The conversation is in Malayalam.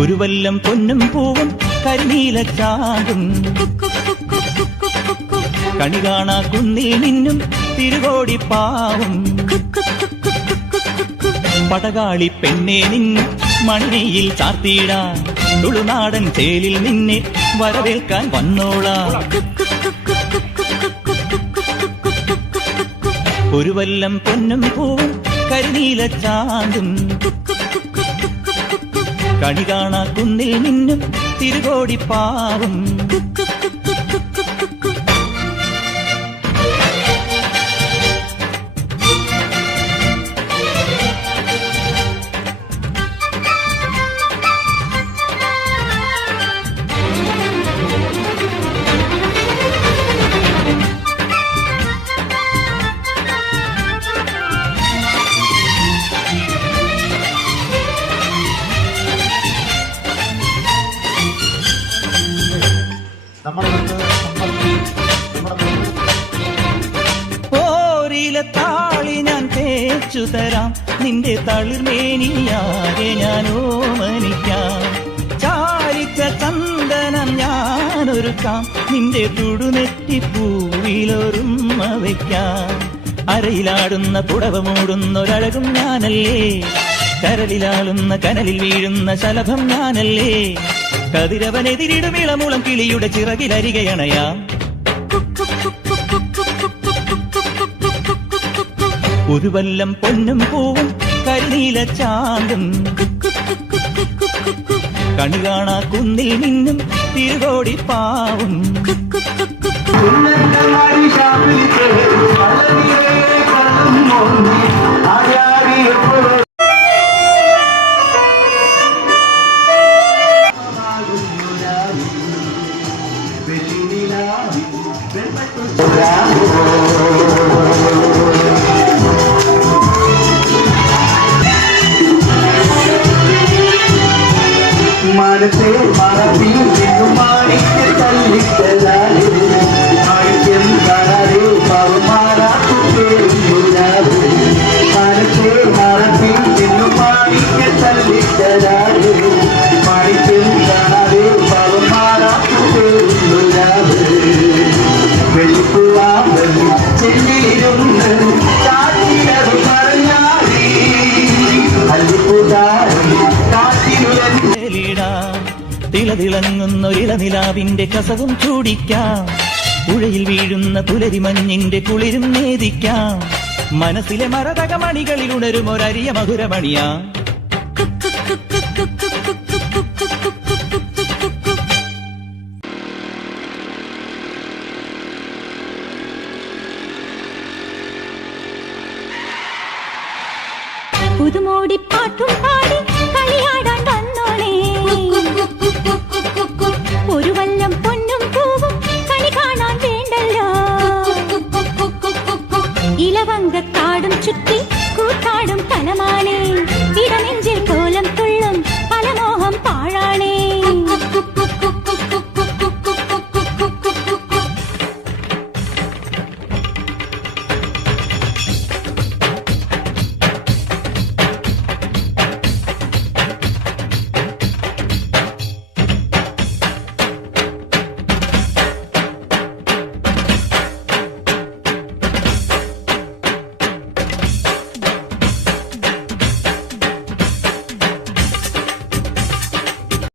ഒരു വല്ലം പൊന്നും പൂവും കരിനീല ചാകും കണി കാണാ കുന്നിൽ നിന്നും തിരുകോടിപ്പാവും പടകാളി പെണ്ണെ നിന്നു മണിയിൽ ചാർത്തിയിടാൻ തുളുനാടൻ ചേലിൽ നിന്നെ വരവേൽക്കാൻ വന്നോളാം. ഒരു വല്ലം പൊന്നും പൂവും കരിനീല ചാന്തും കണി കാണാ കുന്നിൽ നിന്നും തിരുകോടിപ്പാവും താളി ഞാൻ തേച്ചു തരാം നിന്റെ തളിർമേനിയാകെ ഞാൻ ഓമനിക്കാം. ചാലിച്ച ചന്ദനം ഞാനൊരുക്കാം നിന്റെ തുടുനെറ്റിപ്പൂവിലൊരുമ്മ വയ്ക്കാം. അരയിലാടുന്ന പുടവ മൂടുന്നൊരഴകും ഞാനല്ലേ, കരലിലാളുന്ന കനലിൽ വീഴുന്ന ശലഭം ഞാനല്ലേ. കതിരവനെതിരിടും ഇളമുളം കിളിയുടെ ചിറകിലരികയണയാം. ഒരു വല്ലം പൊന്നും പൂവും കരിനീല ചാന്തും കണി കാണാ കുന്നിൽ നിന്നും തിരുകോടിപ്പാവും മനത്തെ മറപ്പിൽ നിന്നും മാണിക്ക് തല്ലിക്കലാലേ മാണിക്യം കാണാതെ പവമാറാക്കുതേരുന്നില്ലാതെ. മനത്തെ മറപ്പിൽ നിന്നും മാണിക്ക് തല്ലിക്കലാലേ മാണിക്യം കാണാതെ പവമാറാക്കുതേരുന്നില്ലാതെ. വെളിപ്പുവാ ചെല്ലിരുന്ന് ചാട്ടിയത് പറഞ്ഞാലേ അല്ലിപ്പുകാരൻ തിളതിളങ്ങുന്നൊരിളനിലാവിന്റെ കസവും ചൂടിക്കാം. പുഴയിൽ വീഴുന്ന പുലരിമഞ്ഞിന്റെ കുളിരും നേദിക്കാം. മനസ്സിലെ മരതകമണികളിൽ ഉണരുമൊരരിയ മധുരമണിയാ. പുതുമോടി പാട്ടും പാടി കളിയാട